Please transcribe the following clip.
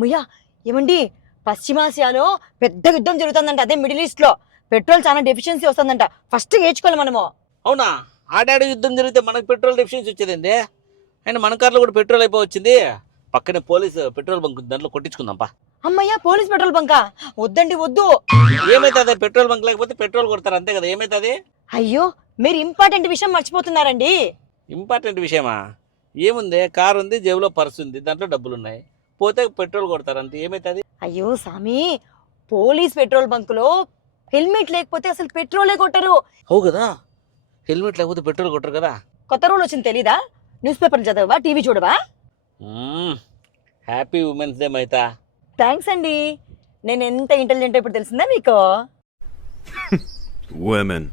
ముయ్యా ఏమండి పశ్చిమాసియాలో పెద్ద యుద్ధం జరుగుతుందంట, అదే మిడిల్ ఈస్ట్ లో. పెట్రోల్ చాలా డెఫిషియన్సీ వస్తుందంట. ఫస్ట్ ఏడ్చుకోవాలి మనము. అవునా? ఆడాడు యుద్ధం జరిగితే మనకు పెట్రోల్ డెఫిషియన్సీ వచ్చేదండి. అయినా మన కార్లో కూడా పెట్రోల్ అయిపోవచ్చింది. పక్కనే పోలీసు పెట్రోల్ బంక్ ఉంది, దాంట్లో కొట్టించుకుందాంపా. అమ్మయ్యా పోలీస్ పెట్రోల్ బంకా? వద్దండి వద్దు. ఏమైతుంది? పెట్రోల్ బంక్ లేకపోతే పెట్రోల్ కొడతారు అంతే కదా, ఏమైతుంది? అయ్యో మీరు ఇంపార్టెంట్ విషయం మర్చిపోతున్నారండి. ఇంపార్టెంట్ విషయమా? ఏముంది, కారు ఉంది, జేబులో పర్సు ఉంది, దాంట్లో డబ్బులు ఉన్నాయి, పోతే పెట్రోల్ కొడతారు అంతే, ఏమైతుంది? అయ్యో సామి, పోలీస్ పెట్రోల్ బంకులో హెల్మెట్ లేకపోతే అసలు పెట్రోలే కొట్టరు. అవు కదా, హెల్మెట్ లేకపోతే పెట్రోల్ కొట్టరు కదా. కొత్త రూల్ వచ్చింది తెలీదా? న్యూస్ పేపర్ చదవవా, టీవీ చూడవా? హ్యాపీ ఉమెన్స్ డే మైతా. థ్యాంక్స్ అండి. నేను ఎంత ఇంటెలిజెంట్ ఇప్పుడు తెలిసిందా మీకు? Women.